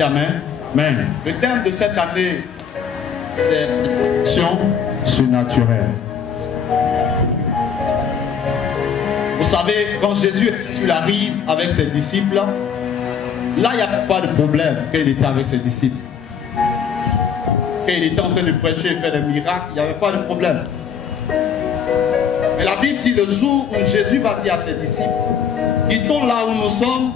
Amen. Amen. Le thème de cette année, c'est l'action surnaturelle. Vous savez, quand Jésus était sur la rive avec ses disciples, là, il n'y avait pas de problème quand il était avec ses disciples. Quand il était en train de prêcher et faire des miracles, il n'y avait pas de problème. Mais la Bible dit le jour où Jésus va dire à ses disciples, quittons là où nous sommes,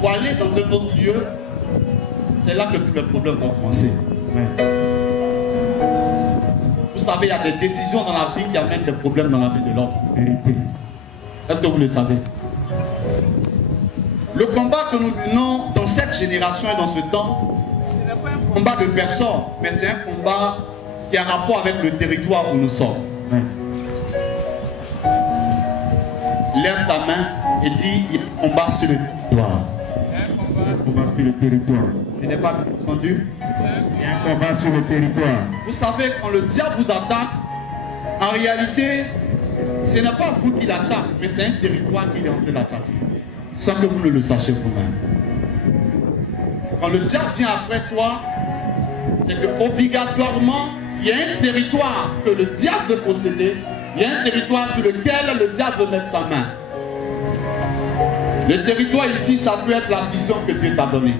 pour aller dans un autre lieu, c'est là que tous les problèmes vont commencer. Vous savez, il y a des décisions dans la vie qui amènent des problèmes dans la vie de l'homme. Est-ce que vous le savez? Le combat que nous menons dans cette génération et dans ce temps, ce n'est pas un combat de personne, mais c'est un combat qui a rapport avec le territoire où nous sommes. Lève ta main et dis, il y a un combat sur le territoire. Combat sur le territoire. Je n'ai pas entendu. Il y a un combat sur le territoire. Vous savez, quand le diable vous attaque, en réalité, ce n'est pas vous qui l'attaque, mais c'est un territoire qui est en train d'attaquer. Sans que vous ne le sachiez vous-même. Quand le diable vient après toi, c'est que obligatoirement, il y a un territoire que le diable veut posséder, il y a un territoire sur lequel le diable veut mettre sa main. Le territoire ici, ça peut être la vision que Dieu t'a donnée.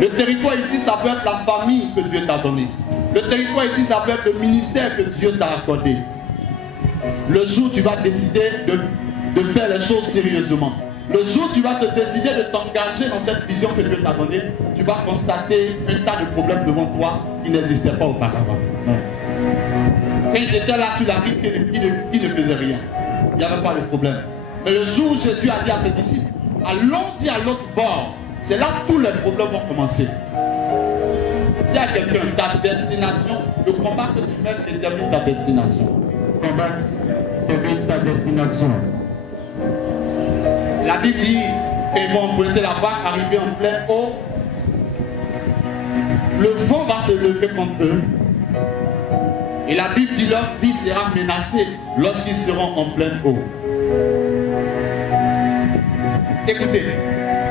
Le territoire ici, ça peut être la famille que Dieu t'a donnée. Le territoire ici, ça peut être le ministère que Dieu t'a accordé. Le jour où tu vas décider de faire les choses sérieusement, le jour où tu vas te décider de t'engager dans cette vision que Dieu t'a donnée, tu vas constater un tas de problèmes devant toi qui n'existaient pas auparavant. Quand ils étaient là sur la rive, qui ne faisaient rien, il n'y avait pas de problème. Mais le jour où Jésus a dit à ses disciples, allons-y à l'autre bord, c'est là que tous les problèmes vont commencer. Dis à quelqu'un, ta destination, le combat que tu mènes détermine ta destination. Le combat détermine ta destination. La Bible dit qu'ils vont emprunter la barque, arriver en pleine eau. Le vent va se lever contre eux. Et la Bible dit leur vie sera menacée lorsqu'ils seront en pleine eau. Écoutez,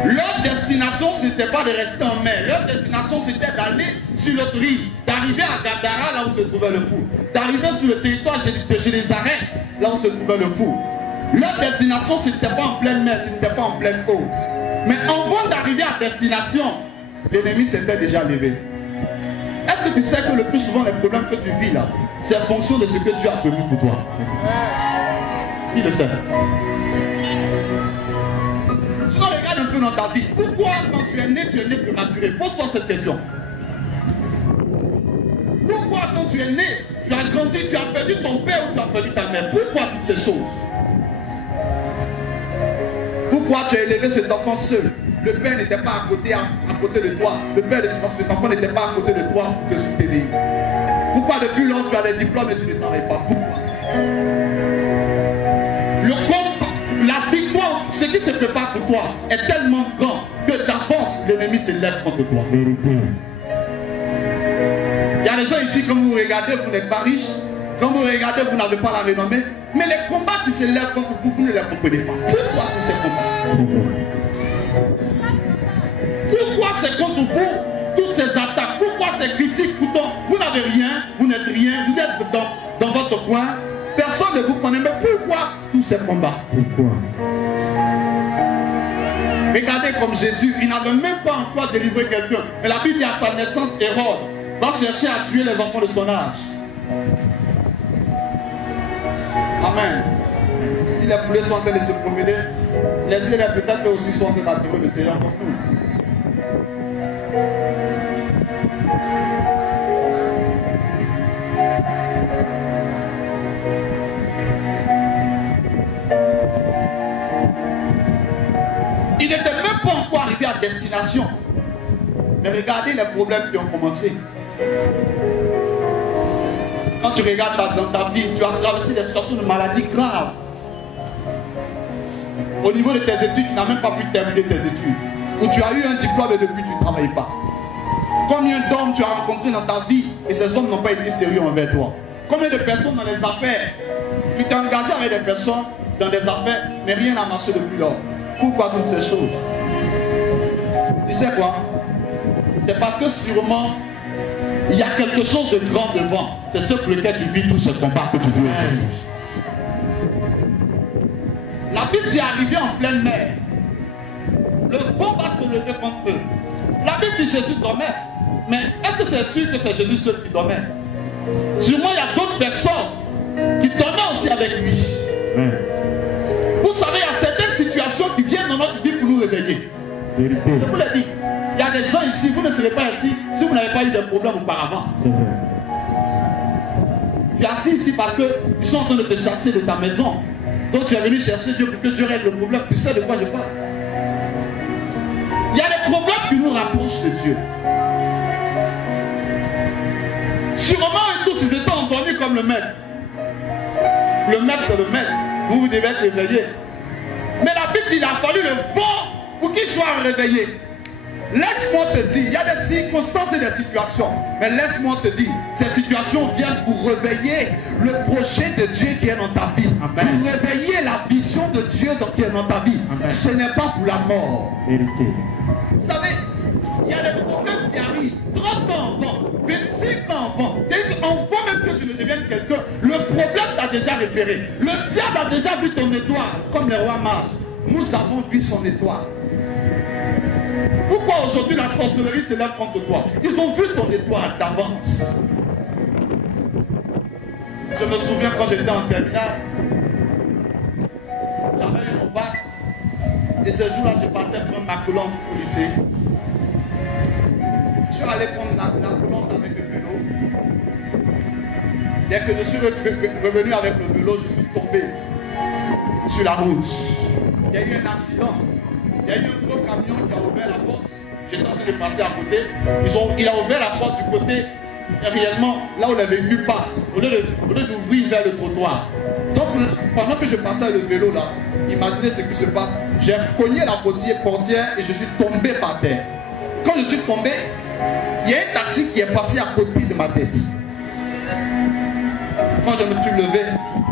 leur destination, ce n'était pas de rester en mer. Leur destination, c'était d'aller sur l'autre rive, d'arriver à Gadara, là où se trouvait le fou, d'arriver sur le territoire de Génézareth, là où se trouvait le fou. Leur destination, ce n'était pas en pleine mer, ce n'était pas en pleine eau. Mais avant d'arriver à destination, l'ennemi s'était déjà levé. Est-ce que tu sais que le plus souvent, les problèmes que tu vis là, c'est en fonction de ce que Dieu a prévu pour toi? Qui le sait? Sinon, regarde un peu dans ta vie. Pourquoi quand tu es né prématuré? Pose-toi cette question. Pourquoi quand tu es né, tu as grandi, tu as perdu ton père ou tu as perdu ta mère? Pourquoi toutes ces choses? Pourquoi tu as élevé cet enfant seul? Le père n'était pas à côté de toi. Le père de cet enfant n'était pas à côté de toi pour te soutenir. Pourquoi depuis lors tu as des diplômes et tu ne travailles pas? Pourquoi? La victoire, ce qui se prépare pour toi est tellement grand que d'avance l'ennemi se lève contre toi. Il y a des gens ici, quand vous regardez, vous n'êtes pas riche. Quand vous regardez, vous n'avez pas la renommée. Mais les combats qui se lèvent contre vous, vous ne les comprenez pas. Pourquoi tous ces combats? Pourquoi c'est contre vous toutes ces attaques? Pourquoi ces critiques? Pourtant, vous n'avez rien, vous n'êtes rien, vous êtes dans votre coin. Personne ne vous connaît, mais pourquoi tous ces combats? Pourquoi? Regardez comme Jésus, il n'avait même pas encore délivré quelqu'un. Mais la Bible dit à sa naissance, Hérode va chercher à tuer les enfants de son âge. Amen. Si les poulets sont en train de se promener, laissez-les peut-être qu'eux aussi sont en train d'attirer le Seigneur pour nous. Il n'était même pas encore arrivé à destination. Mais regardez les problèmes qui ont commencé. Quand tu regardes dans ta vie, tu as traversé des situations de maladie graves. Au niveau de tes études, tu n'as même pas pu terminer tes études. Ou tu as eu un diplôme et depuis tu ne travailles pas. Combien d'hommes tu as rencontrés dans ta vie et ces hommes n'ont pas été sérieux envers toi? Combien de personnes dans les affaires? Tu t'es engagé avec des personnes dans des affaires, mais rien n'a marché depuis lors. Pourquoi toutes ces choses? Tu sais quoi? c'est parce que sûrement, il y a quelque chose de grand devant. C'est ce pour lequel tu vis tout ce combat que tu vis aujourd'hui. La Bible dit arrivé en pleine mer. Le vent va se lever contre eux. La Bible dit Jésus dormait. Mais est-ce que c'est sûr que c'est Jésus seul qui dormait? Sûrement il y a d'autres personnes qui dormaient aussi avec lui. Vous savez, il y a certaines situations qui viennent dans notre vie pour nous réveiller. Je vous l'ai dit. Il y a des gens ici, vous ne serez pas ici si vous n'avez pas eu de problème auparavant. Tu es assis ici parce qu'ils sont en train de te chasser de ta maison. Donc tu es venu chercher Dieu pour que Dieu règle le problème. Tu sais de quoi je parle. Il y a des problèmes qui nous rapprochent de Dieu. Sûrement, et tous, ils étaient endormis comme le maître. Le maître, c'est le maître. Vous, vous devez être réveillé. Mais la Bible dit qu'il a fallu le vent pour qu'il soit réveillé. Laisse-moi te dire, il y a des circonstances et des situations. Mais laisse-moi te dire, ces situations viennent pour réveiller le projet de Dieu qui est dans ta vie. Amen. Pour réveiller la vision de Dieu qui est dans ta vie. Amen. Ce n'est pas pour la mort. Vérité. Vous savez, il y a des problèmes qui arrivent 30 ans avant, 25 ans avant. Avant même que tu ne deviennes quelqu'un, le problème t'a déjà repéré. Le diable a déjà vu ton étoile, comme les rois mages. Nous avons vu son étoile. Pourquoi aujourd'hui la sorcellerie se lève contre toi? Ils ont vu ton étoile d'avance. Je me souviens quand j'étais en terminale, j'avais eu mon bac. Et ce jour-là, je partais prendre ma colonne au lycée. Je suis allé prendre la colonne avec le vélo. Dès que je suis revenu avec le vélo, je suis tombé sur la route. Il y a eu un accident. Il y a eu un gros camion qui a ouvert la porte. J'étais en train de passer à côté. Il a ouvert la porte du côté, et réellement, là où les véhicules passent, au lieu d'ouvrir vers le trottoir. Donc, pendant que je passais le vélo là, imaginez ce qui se passe. J'ai cogné la portière et je suis tombé par terre. Quand je suis tombé, il y a un taxi qui est passé à côté de ma tête. Quand je me suis levé,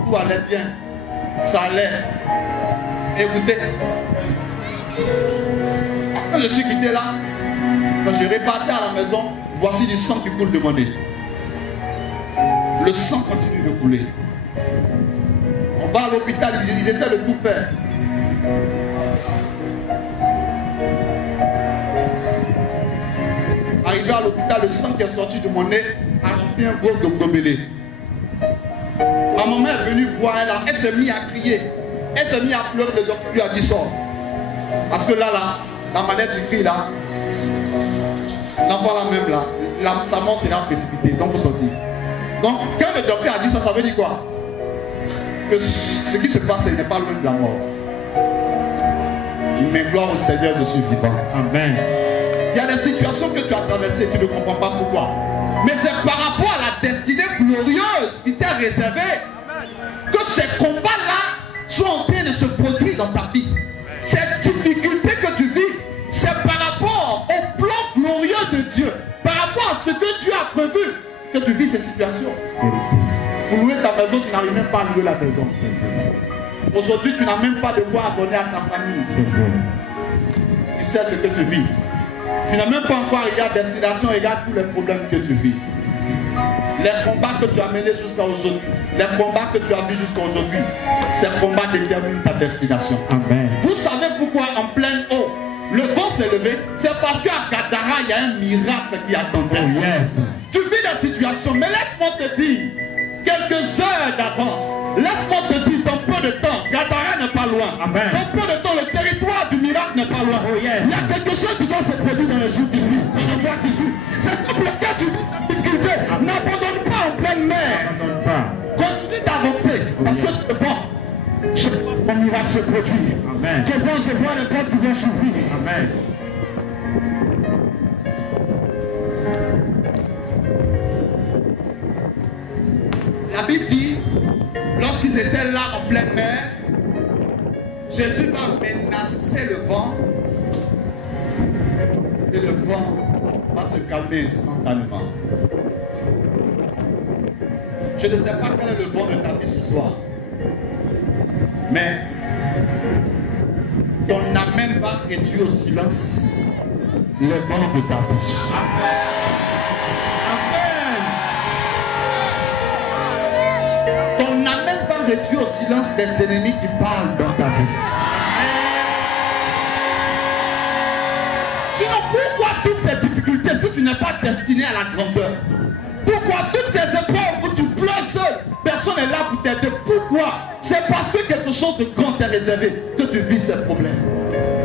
tout allait bien. Ça allait. Écoutez, quand je suis quitté là, quand je repartais à la maison, voici du sang qui coule de mon nez. Le sang continue de couler. On va à l'hôpital, ils essaient de tout faire. Arrivé à l'hôpital, le sang qui est sorti de mon nez a rempli un bol de gobelet. Ma maman est venue voir elle s'est mise à crier. Elle s'est mise à pleurer, le docteur lui a dit sort. Parce que là, la manière du cri là, l'enfant là même là, sa mort sera précipitée, donc vous sortir. Donc quand le docteur a dit ça, ça veut dire quoi? Que ce qui se passe, il n'est pas loin de la mort. Mais gloire au Seigneur, je suis vivant. Amen. Il y a des situations que tu as traversées, tu ne comprends pas pourquoi. Mais c'est par rapport à la destinée glorieuse qui t'est réservée que ces combats-là sont en train de se produire dans ta vie. Cette difficulté que tu vis, c'est par rapport au plan glorieux de Dieu, par rapport à ce que Dieu a prévu que tu vis ces situations. Pour louer ta maison, tu n'arrives même pas à louer la maison. Aujourd'hui, tu n'as même pas de quoi donner à ta famille. Tu sais ce que tu vis. Tu n'as même pas encore arrivé à destination, regarde tous les problèmes que tu vis. Les combats que tu as menés jusqu'à aujourd'hui, les combats que tu as vus jusqu'à aujourd'hui, ces combats déterminent ta destination. Amen. Vous savez pourquoi en pleine eau, le vent s'est levé? C'est parce qu'à Gadara, il y a un miracle qui attendait. Oh, yes. Tu vis la situation, mais laisse-moi te dire, quelques heures d'avance, laisse-moi te dire, dans peu de temps, Gadara n'est pas loin. Amen. Dans peu de temps, le territoire du miracle n'est pas loin. Oh, yes. Il y a quelque chose qui doit se produire dans les jours qui suivent, dans les mois qui suivent. C'est pour lequel tu vis la difficulté. N'abandonne pas en pleine mer. Continue d'avancer. Parce que devant, je vois mon miracle se produire. Amen. Devant, je vois les portes qui vont s'ouvrir. Amen. La Bible dit, lorsqu'ils étaient là en pleine mer, Jésus va menacer le vent et le vent va se calmer instantanément. Je ne sais pas quel est le vent de ta vie ce soir, mais ton amène va réduire au silence les vents de ta vie. Ton amen va réduire au silence des ennemis qui parlent dans ta vie. Sinon, pourquoi toutes ces difficultés si tu n'es pas destiné à la grandeur? Pourquoi toutes ces épreuves où tu pleures seul, personne n'est là pour t'aider? Pourquoi? C'est parce que quelque chose de grand t'est réservé que tu vis ces problèmes.